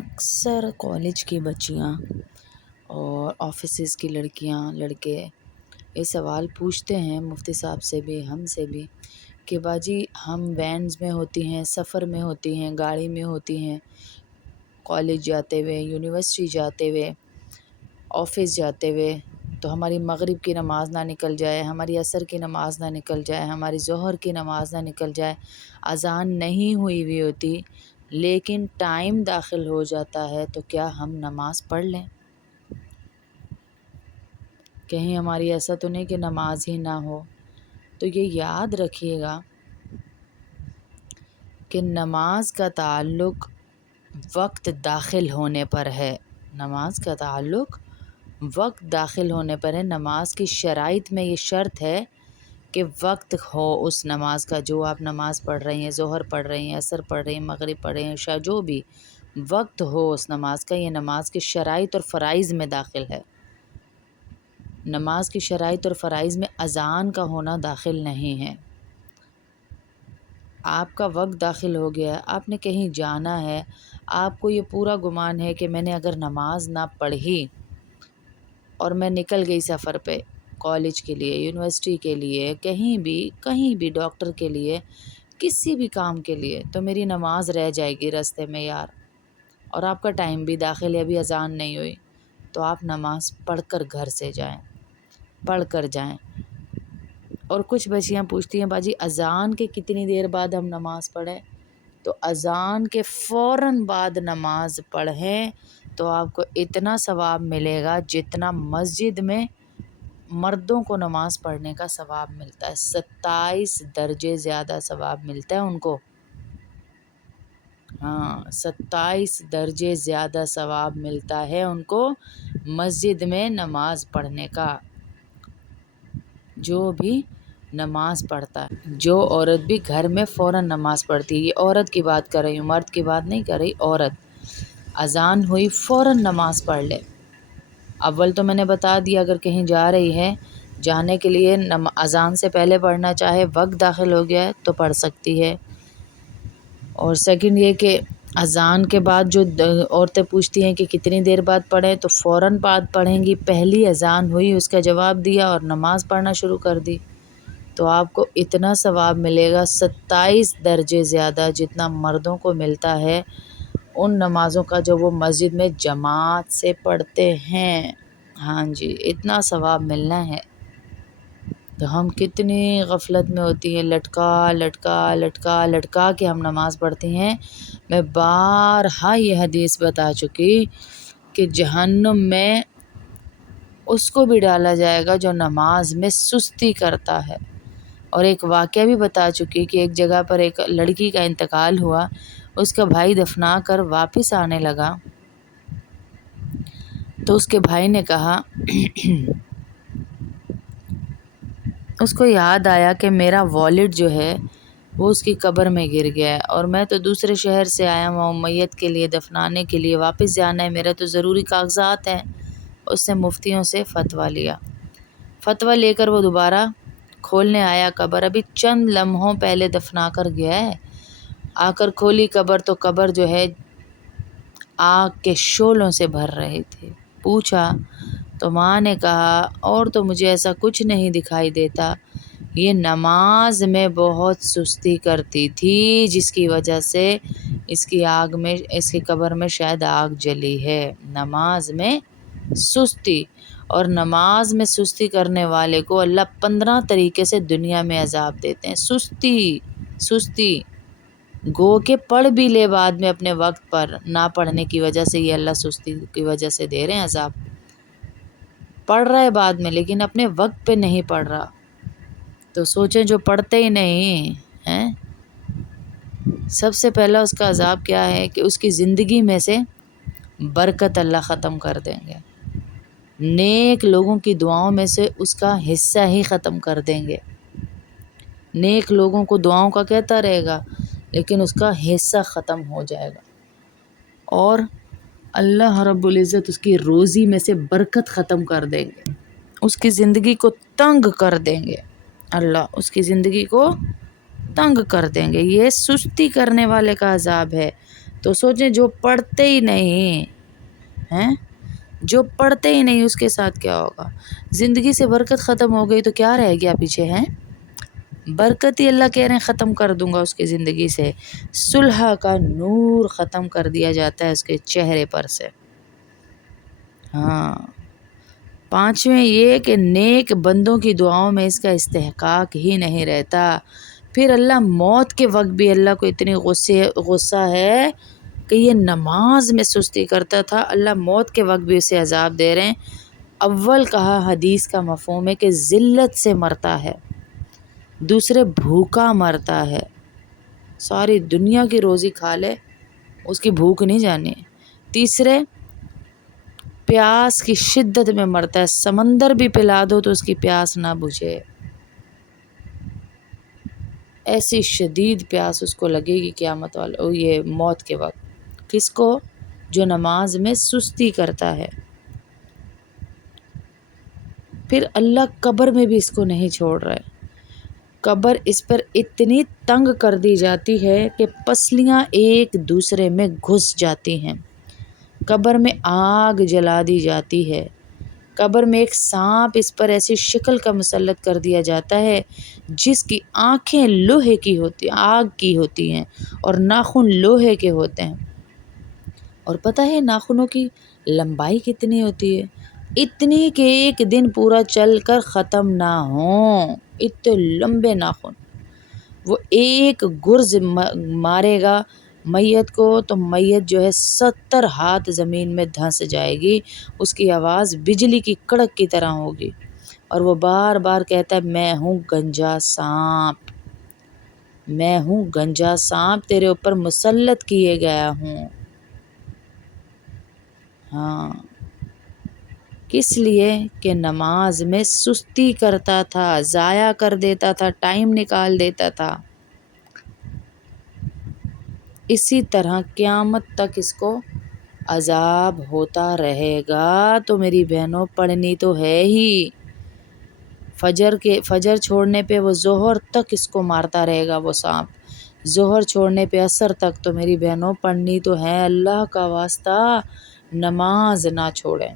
اکثر کالج کی بچیاں اور آفیسز کی لڑکیاں لڑکے یہ سوال پوچھتے ہیں مفتی صاحب سے بھی ہم سے بھی کہ باجی ہم وینز میں ہوتی ہیں، سفر میں ہوتی ہیں، گاڑی میں ہوتی ہیں، کالج جاتے ہوئے، یونیورسٹی جاتے ہوئے، آفس جاتے ہوئے، تو ہماری مغرب کی نماز نہ نکل جائے، ہماری عصر کی نماز نہ نکل جائے، ہماری ظہر کی نماز نہ نکل جائے، اذان نہیں ہوئی ہوتی لیکن ٹائم داخل ہو جاتا ہے، تو کیا ہم نماز پڑھ لیں؟ کہیں ہماری ایسا تو نہیں کہ نماز ہی نہ ہو؟ تو یہ یاد رکھیے گا کہ نماز کا تعلق وقت داخل ہونے پر ہے، نماز کا تعلق وقت داخل ہونے پر ہے۔ نماز کی شرائط میں یہ شرط ہے کہ وقت ہو اس نماز کا، جو آپ نماز پڑھ رہی ہیں، ظہر پڑھ رہی ہیں، عصر پڑھ رہی ہیں، مغرب پڑھ رہی ہیں، عشاء، جو بھی وقت ہو اس نماز کا، یہ نماز کی شرائط اور فرائض میں داخل ہے۔ نماز کی شرائط اور فرائض میں اذان کا ہونا داخل نہیں ہے۔ آپ کا وقت داخل ہو گیا، آپ نے کہیں جانا ہے، آپ کو یہ پورا گمان ہے کہ میں نے اگر نماز نہ پڑھی اور میں نکل گئی سفر پہ، کالج کے لیے، یونیورسٹی کے لیے، کہیں بھی ڈاکٹر کے لیے، کسی بھی کام کے لیے، تو میری نماز رہ جائے گی راستے میں یار، اور آپ کا ٹائم بھی داخل ہے، ابھی اذان نہیں ہوئی، تو آپ نماز پڑھ کر گھر سے جائیں، پڑھ کر جائیں۔ اور کچھ بچیاں پوچھتی ہیں باجی اذان کے کتنی دیر بعد ہم نماز پڑھیں؟ تو اذان کے فوراً بعد نماز پڑھیں تو آپ کو اتنا ثواب ملے گا جتنا مسجد میں مردوں کو نماز پڑھنے کا ثواب ملتا ہے، 27 درجے زیادہ ثواب ملتا ہے ان کو۔ ہاں، 27 درجے زیادہ ثواب ملتا ہے ان کو مسجد میں نماز پڑھنے کا۔ جو بھی نماز پڑھتا ہے، جو عورت بھی گھر میں فوراً نماز پڑھتی ہے، یہ عورت کی بات کر رہی ہوں، مرد کی بات نہیں کر رہی، عورت اذان ہوئی فوراً نماز پڑھ لے۔ اول تو میں نے بتا دیا اگر کہیں جا رہی ہے، جانے کے لیے اذان سے پہلے پڑھنا چاہے، وقت داخل ہو گیا ہے تو پڑھ سکتی ہے۔ اور سیکنڈ یہ کہ اذان کے بعد جو عورتیں پوچھتی ہیں کہ کتنی دیر بعد پڑھیں، تو فوراً بعد پڑھیں گی، پہلی اذان ہوئی اس کا جواب دیا اور نماز پڑھنا شروع کر دی، تو آپ کو اتنا ثواب ملے گا 27 درجے زیادہ جتنا مردوں کو ملتا ہے ان نمازوں کا جو وہ مسجد میں جماعت سے پڑھتے ہیں۔ ہاں جی، اتنا ثواب ملنا ہے۔ تو ہم کتنی غفلت میں ہوتی ہیں، لٹکا کے ہم نماز پڑھتی ہیں۔ میں بارہا یہ حدیث بتا چکی کہ جہنم میں اس کو بھی ڈالا جائے گا جو نماز میں سستی کرتا ہے۔ اور ایک واقعہ بھی بتا چکی کہ ایک جگہ پر ایک لڑکی کا انتقال ہوا، اس کا بھائی دفنا کر واپس آنے لگا تو اس کے بھائی نے کہا اس کو یاد آیا کہ میرا والٹ جو ہے وہ اس کی قبر میں گر گیا ہے، اور میں تو دوسرے شہر سے آیا ہوں میت کے لیے دفنانے کے لیے، واپس جانا ہے، میرا تو ضروری کاغذات ہیں۔ اس نے مفتیوں سے فتویٰ لیا، فتویٰ لے کر وہ دوبارہ کھولنے آیا قبر، ابھی چند لمحوں پہلے دفنا کر گیا ہے، آ کر کھولی قبر تو قبر جو ہے آگ کے شعلوں سے بھر رہے تھے۔ پوچھا تو ماں نے کہا اور تو مجھے ایسا کچھ نہیں دکھائی دیتا، یہ نماز میں بہت سستی کرتی تھی جس کی وجہ سے اس کی قبر میں شاید آگ جلی ہے۔ نماز میں سستی، اور نماز میں سستی کرنے والے کو اللہ 15 طریقے سے دنیا میں عذاب دیتے ہیں۔ سستی گو کہ پڑھ بھی لے بعد میں اپنے وقت پر، نہ پڑھنے کی وجہ سے یہ اللہ سستی کی وجہ سے دے رہے ہیں عذاب۔ پڑھ رہا ہے بعد میں لیکن اپنے وقت پہ نہیں پڑھ رہا، تو سوچیں جو پڑھتے ہی نہیں ہیں، سب سے پہلا اس کا عذاب کیا ہے کہ اس کی زندگی میں سے برکت اللہ ختم کر دیں گے، نیک لوگوں کی دعاؤں میں سے اس کا حصہ ہی ختم کر دیں گے۔ نیک لوگوں کو دعاؤں کا کہتا رہے گا لیکن اس کا حصہ ختم ہو جائے گا، اور اللہ رب العزت اس کی روزی میں سے برکت ختم کر دیں گے، اس کی زندگی کو تنگ کر دیں گے، اللہ اس کی زندگی کو تنگ کر دیں گے۔ یہ سستی کرنے والے کا عذاب ہے۔ تو سوچیں جو پڑھتے ہی نہیں ہیں، جو پڑھتے ہی نہیں اس کے ساتھ کیا ہوگا؟ زندگی سے برکت ختم ہو گئی تو کیا رہ گیا پیچھے ہیں؟ برکت ہی اللہ کہہ رہے ہیں ختم کر دوں گا اس کی زندگی سے، صلح کا نور ختم کر دیا جاتا ہے اس کے چہرے پر سے۔ ہاں، پانچویں یہ کہ نیک بندوں کی دعاؤں میں اس کا استحقاق ہی نہیں رہتا۔ پھر اللہ موت کے وقت بھی اللہ کو اتنی غصہ ہے کہ یہ نماز میں سستی کرتا تھا، اللہ موت کے وقت بھی اسے عذاب دے رہے ہیں۔ اول کہا حدیث کا مفہوم ہے کہ ذلت سے مرتا ہے، دوسرے بھوکا مرتا ہے، ساری دنیا کی روزی کھا لے اس کی بھوک نہیں جانی، تیسرے پیاس کی شدت میں مرتا ہے، سمندر بھی پلا دو تو اس کی پیاس نہ بجھے، ایسی شدید پیاس اس کو لگے گی قیامت یہ موت کے وقت۔ کس کو؟ جو نماز میں سستی کرتا ہے۔ پھر اللہ قبر میں بھی اس کو نہیں چھوڑ رہے، قبر اس پر اتنی تنگ کر دی جاتی ہے کہ پسلیاں ایک دوسرے میں گھس جاتی ہیں، قبر میں آگ جلا دی جاتی ہے، قبر میں ایک سانپ اس پر ایسی شکل کا مسلط کر دیا جاتا ہے جس کی آنکھیں لوہے کی ہوتی، آگ کی ہوتی ہیں اور ناخن لوہے کے ہوتے ہیں۔ اور پتہ ہے ناخنوں کی لمبائی کتنی ہوتی ہے؟ اتنی کہ ایک دن پورا چل کر ختم نہ ہوں، اتنے لمبے ناخن۔ وہ ایک گرز مارے گا میت کو تو میت جو ہے 70 ہاتھ زمین میں دھنس جائے گی، اس کی آواز بجلی کی کڑک کی طرح ہوگی، اور وہ بار بار کہتا ہے میں ہوں گنجا سانپ، میں ہوں گنجا سانپ، تیرے اوپر مسلط کیے گیا ہوں۔ ہاں، کس لیے کہ نماز میں سستی کرتا تھا، ضائع کر دیتا تھا، ٹائم نکال دیتا تھا۔ اسی طرح قیامت تک اس کو عذاب ہوتا رہے گا۔ تو میری بہنوں پڑھنی تو ہے ہی، فجر چھوڑنے پہ وہ ظہر تک اس کو مارتا رہے گا وہ سانپ، ظہر چھوڑنے پہ عصر تک۔ تو میری بہنوں پڑھنی تو ہے، اللہ کا واسطہ نماز نہ چھوڑیں۔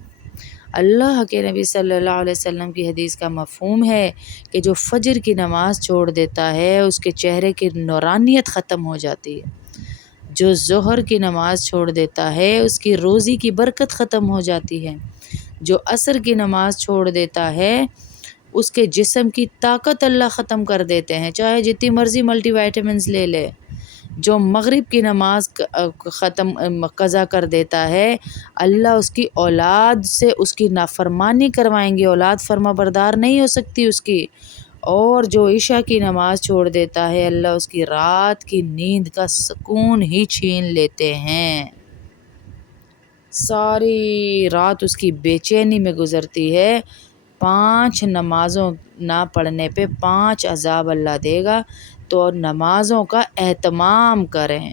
اللہ کے نبی صلی اللہ علیہ وسلم کی حدیث کا مفہوم ہے کہ جو فجر کی نماز چھوڑ دیتا ہے اس کے چہرے کی نورانیت ختم ہو جاتی ہے، جو ظہر کی نماز چھوڑ دیتا ہے اس کی روزی کی برکت ختم ہو جاتی ہے، جو عصر کی نماز چھوڑ دیتا ہے اس کے جسم کی طاقت اللہ ختم کر دیتے ہیں، چاہے جتنی مرضی ملٹی وائٹامنز لے لے۔ جو مغرب کی نماز قضا کر دیتا ہے، اللہ اس کی اولاد سے اس کی نافرمانی کروائیں گے، اولاد فرما بردار نہیں ہو سکتی اس کی۔ اور جو عشاء کی نماز چھوڑ دیتا ہے، اللہ اس کی رات کی نیند کا سکون ہی چھین لیتے ہیں، ساری رات اس کی بے چینی میں گزرتی ہے۔ 5 نمازوں نہ پڑھنے پہ 5 عذاب اللہ دے گا، تو نمازوں کا اہتمام کریں۔